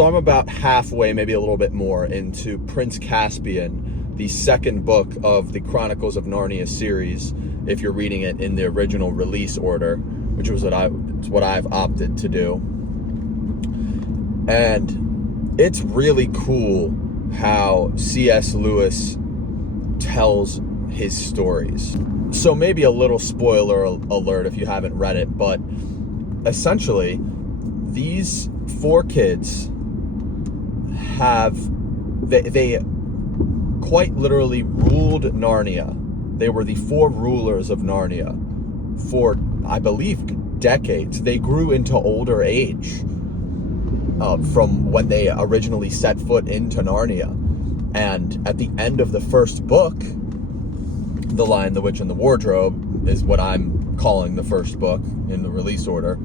So I'm about halfway, maybe a little bit more, into Prince Caspian, the second book of the Chronicles of Narnia series, if you're reading it in the original release order, which was what I've opted to do. And it's really cool how C.S. Lewis tells his stories. So maybe a little spoiler alert if you haven't read it, but essentially these four kids they quite literally ruled Narnia. They were the four rulers of Narnia for, I believe, decades. They grew into older age from when they originally set foot into Narnia. And at the end of the first book, The Lion, the Witch, and the Wardrobe is what I'm calling the first book in the release order,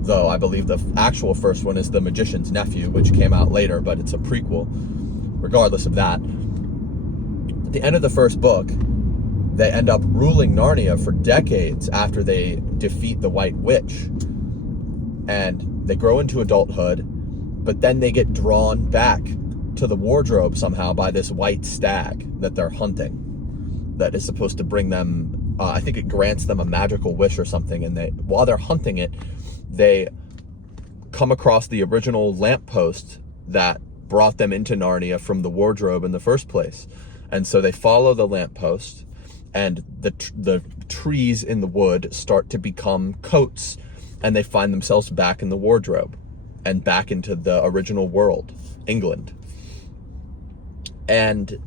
though I believe the actual first one is The Magician's Nephew, which came out later, but it's a prequel. Regardless of that, at the end of the first book, they end up ruling Narnia for decades after they defeat the White Witch. And they grow into adulthood, but then they get drawn back to the wardrobe somehow by this white stag that they're hunting. That is supposed to bring them, I think it grants them a magical wish or something. And while they're hunting it, they come across the original lamppost that brought them into Narnia from the wardrobe in the first place. And so they follow the lamppost, and the trees in the wood start to become coats, and they find themselves back in the wardrobe and back into the original world, England. And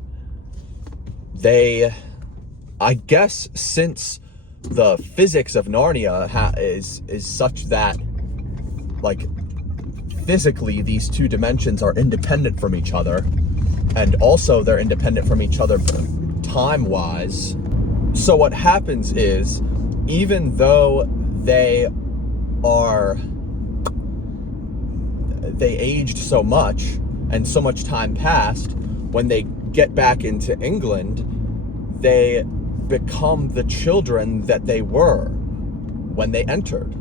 I guess since the physics of Narnia is such that, like, physically these two dimensions are independent from each other, and also they're independent from each other time-wise. So what happens is, even though they aged so much and so much time passed, when they get back into England, they become the children that they were when they entered.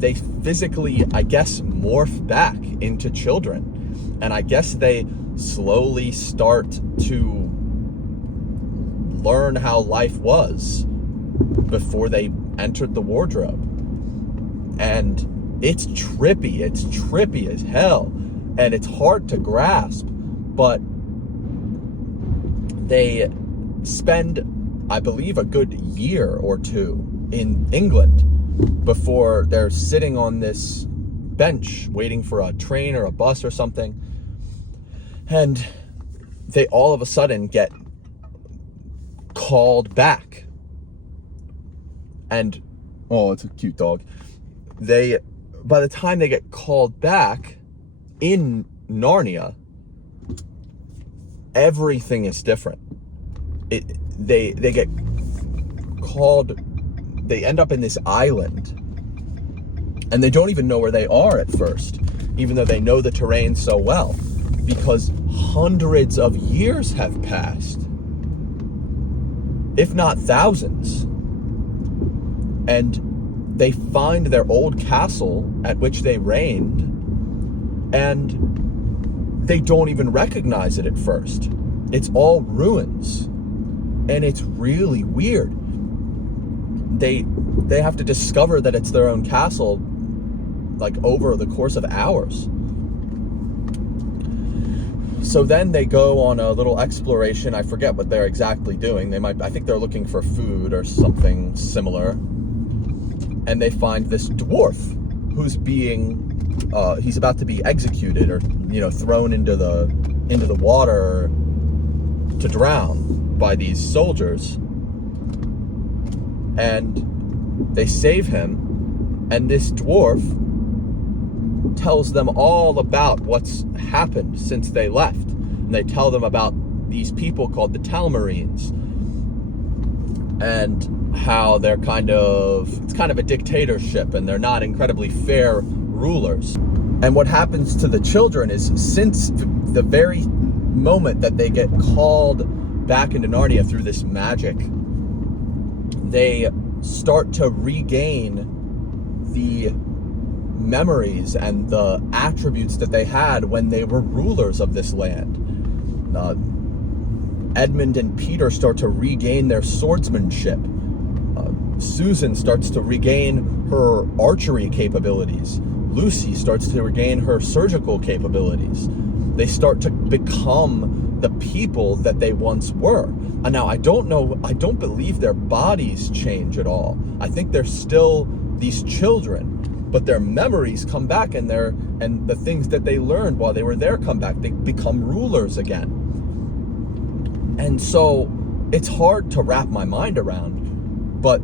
They physically, I guess, morph back into children. And I guess they slowly start to learn how life was before they entered the wardrobe. And it's trippy as hell, and it's hard to grasp, but they spend, I believe, a good year or two in England before they're sitting on this bench waiting for a train or a bus or something, and they all of a sudden get called back. And oh, it's a cute dog. By the time they get called back in Narnia, everything is different. They get called, they end up in this island, and they don't even know where they are at first, even though they know the terrain so well, because hundreds of years have passed, if not thousands. And they find their old castle at which they reigned, and they don't even recognize it at first. It's all ruins, and it's really weird. They have to discover that it's their own castle, like, over the course of hours. So then they go on a little exploration. I forget what they're exactly doing. I think they're looking for food or something similar. And they find this dwarf who's he's about to be executed, or, thrown into the water to drown by these soldiers. And they save him, and this dwarf tells them all about what's happened since they left. And they tell them about these people called the Talmarines, and how they're it's kind of a dictatorship, and they're not incredibly fair rulers. And what happens to the children is, since the very moment that they get called back into Narnia through this magic, they start to regain the memories and the attributes that they had when they were rulers of this land. Edmund and Peter start to regain their swordsmanship. Susan starts to regain her archery capabilities. Lucy starts to regain her surgical capabilities. They start to become the people that they once were. And now I don't believe their bodies change at all. I think they're still these children, but their memories come back, and the things that they learned while they were there come back. They become rulers again. And so it's hard to wrap my mind around, but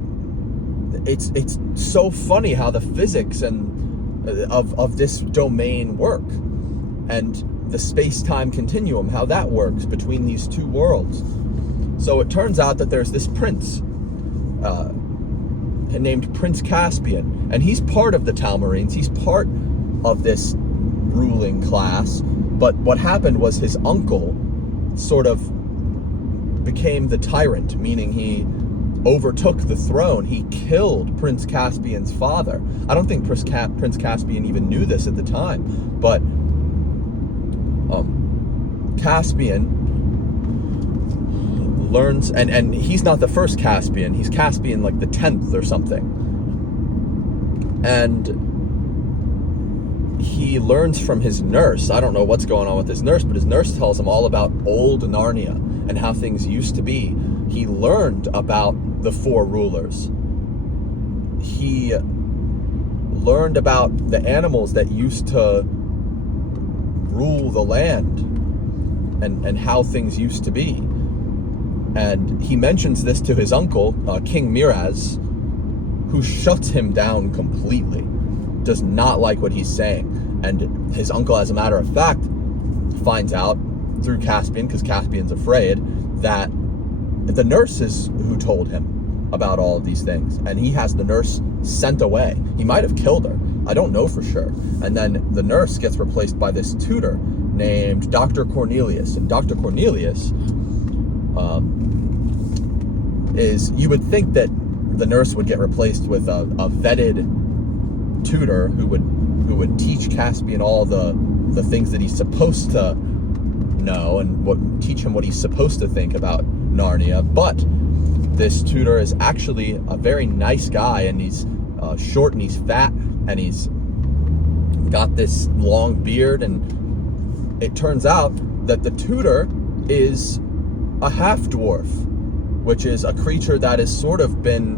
it's so funny how the physics of this domain work, and the space-time continuum, how that works between these two worlds. So it turns out that there's this prince named Prince Caspian, and he's part of the Talmarines. He's part of this ruling class, but what happened was his uncle sort of became the tyrant, meaning he overtook the throne. He killed Prince Caspian's father. I don't think Prince Caspian even knew this at the time, but Caspian learns, and he's not the first Caspian. He's Caspian like the 10th or something. And he learns from his nurse. I don't know what's going on with his nurse, but his nurse tells him all about old Narnia and how things used to be. He learned about the four rulers. He learned about the animals that used to rule the land and how things used to be. And he mentions this to his uncle, King Miraz, who shuts him down completely, does not like what he's saying. And his uncle, as a matter of fact, finds out through Caspian, because Caspian's afraid, that the nurse is who told him about all of these things. And he has the nurse sent away. He might have killed her. I don't know for sure. And then the nurse gets replaced by this tutor named Dr. Cornelius. And Dr. Cornelius you would think that the nurse would get replaced with a vetted tutor who would teach Caspian all the things that he's supposed to know and teach him what he's supposed to think about Narnia. But this tutor is actually a very nice guy, and he's short and he's fat and he's got this long beard, and it turns out that the tutor is a half-dwarf, which is a creature that has sort of been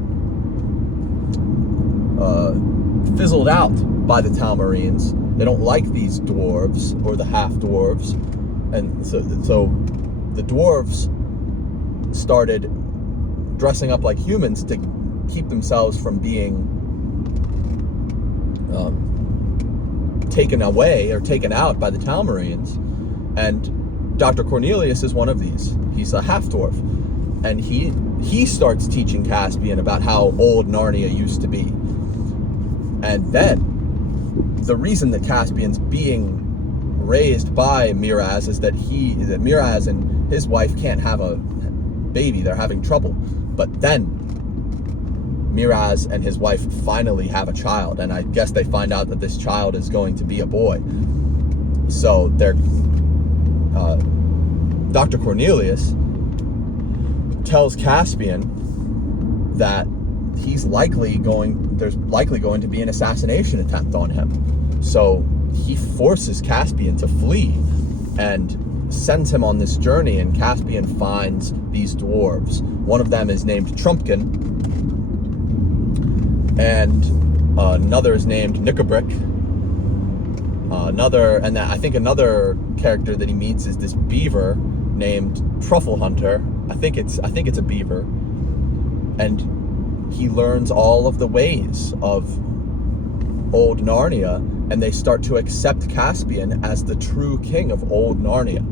fizzled out by the Talmarines. They don't like these dwarves or the half-dwarves, and so the dwarves started dressing up like humans to keep themselves from being taken away or taken out by the Talmarines. And Dr. Cornelius is one of these. He's a half-dwarf. And he starts teaching Caspian about how old Narnia used to be. And then, the reason that Caspian's being raised by Miraz is that Miraz and his wife can't have a baby. They're having trouble. But then, Miraz and his wife finally have a child. And I guess they find out that this child is going to be a boy. So Dr. Cornelius tells Caspian that there's likely going to be an assassination attempt on him. So he forces Caspian to flee and sends him on this journey, and Caspian finds these dwarves. One of them is named Trumpkin, and another is named Nickabrick. I think another character that he meets is this beaver named Truffle Hunter. I think it's a beaver, and he learns all of the ways of old Narnia, and they start to accept Caspian as the true king of old Narnia.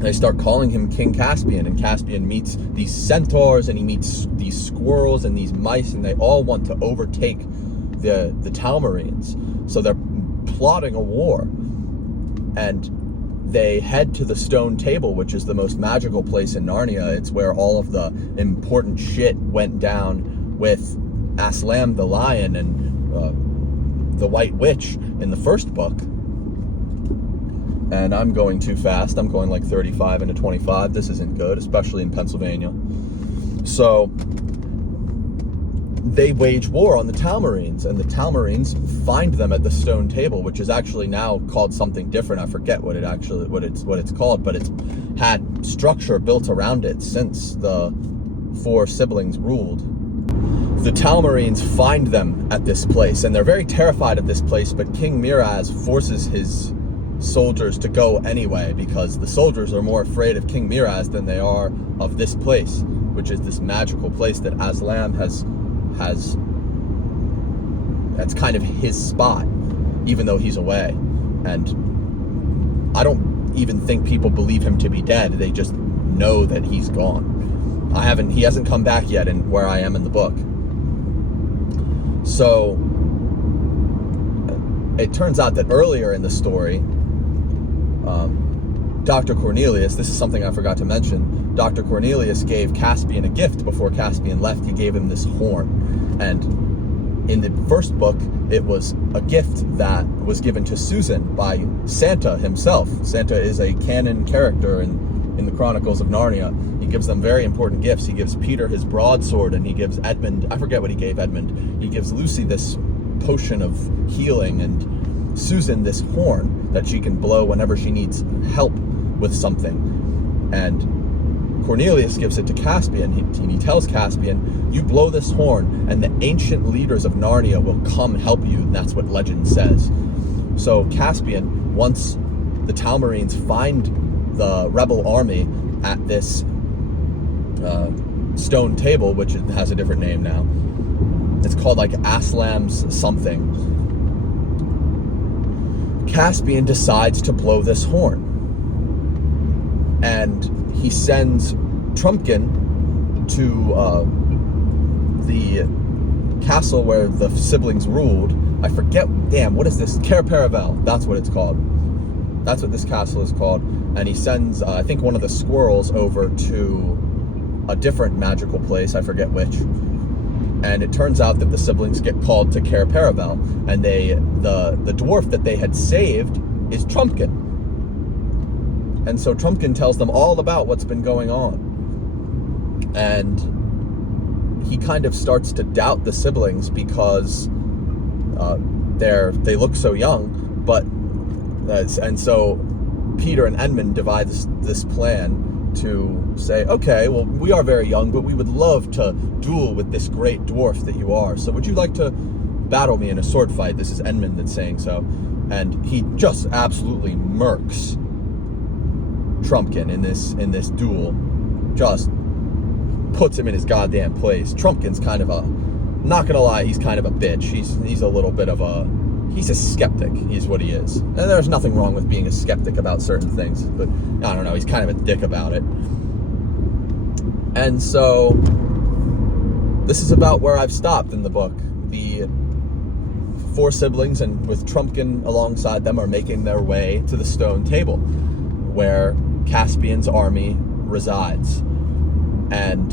They start calling him King Caspian, and Caspian meets these centaurs, and he meets these squirrels and these mice, and they all want to overtake the Talmarines. So they're plotting a war, and they head to the Stone Table, which is the most magical place in Narnia. It's where all of the important shit went down with Aslan the lion, and the White Witch in the first book. And I'm going too fast. I'm going like 35 into 25. This isn't good, especially in Pennsylvania. So they wage war on the Talmarines, and the Talmarines find them at the stone table, which is actually now called something different. I forget what it's called, but it's had structure built around it since the four siblings ruled. The Talmarines find them at this place, and they're very terrified of this place, but King Miraz forces his soldiers to go anyway, because the soldiers are more afraid of King Miraz than they are of this place, which is this magical place that Aslam has that's kind of his spot, even though he's away. And I don't even think people believe him to be dead. They just know that he's gone. He hasn't come back yet in where I am in the book. So it turns out that earlier in the story, Dr. Cornelius, this is something I forgot to mention, Dr. Cornelius gave Caspian a gift before Caspian left. He gave him this horn. And in the first book, it was a gift that was given to Susan by Santa himself. Santa is a canon character in the Chronicles of Narnia. He gives them very important gifts. He gives Peter his broadsword, and he gives Edmund, I forget what he gave Edmund. He gives Lucy this potion of healing, and Susan this horn that she can blow whenever she needs help with something. And Cornelius gives it to Caspian. He tells Caspian, you blow this horn and the ancient leaders of Narnia will come help you. And that's what legend says. So Caspian, once the Talmarines find the rebel army at this stone table, which has a different name now, it's called like Aslam's something, Caspian decides to blow this horn. And he sends Trumpkin to the castle where the siblings ruled. I forget, what is this? Cair Paravel, that's what it's called. That's what this castle is called. And he sends, I think, one of the squirrels over to a different magical place, I forget which. And it turns out that the siblings get called to Cair Paravel, and the dwarf that they had saved is Trumpkin. And so Trumpkin tells them all about what's been going on. And he kind of starts to doubt the siblings because they look so young, and so Peter and Edmund devise this plan to say, okay, well, we are very young, but we would love to duel with this great dwarf that you are. So would you like to battle me in a sword fight? This is Edmund that's saying so. And he just absolutely murks Trumpkin in this duel. Just puts him in his goddamn place. Trumpkin's kind of not gonna lie, he's kind of a bitch. He's a little bit of he's a skeptic, he's what he is. And there's nothing wrong with being a skeptic about certain things, but I don't know, he's kind of a dick about it. And so this is about where I've stopped in the book. The four siblings, and with Trumpkin alongside them, are making their way to the stone table where Caspian's army resides. And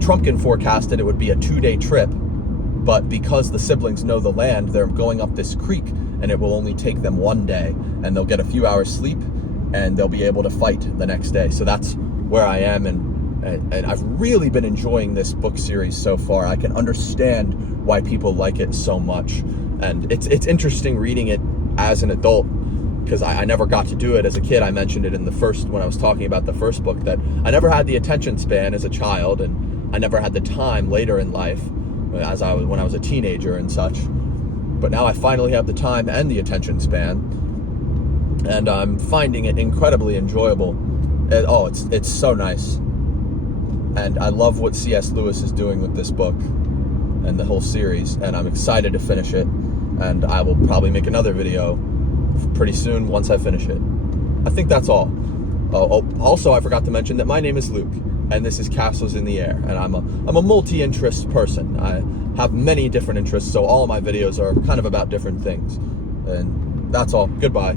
Trumpkin forecasted it would be a 2-day trip, but because the siblings know the land, they're going up this creek, and it will only take them 1 day, and they'll get a few hours sleep, and they'll be able to fight the next day. So that's where I am, and I've really been enjoying this book series so far. I can understand why people like it so much, and it's interesting reading it as an adult, because I never got to do it as a kid. I mentioned it when I was talking about the first book, that I never had the attention span as a child, and I never had the time later in life when I was a teenager and such. But now I finally have the time and the attention span, and I'm finding it incredibly enjoyable. It's so nice. And I love what C.S. Lewis is doing with this book and the whole series, and I'm excited to finish it, and I will probably make another video pretty soon once I finish it. I think that's all. Also, I forgot to mention that my name is Luke, and this is Castles in the Air, and I'm a multi-interest person. I have many different interests, so all of my videos are kind of about different things. And that's all. Goodbye.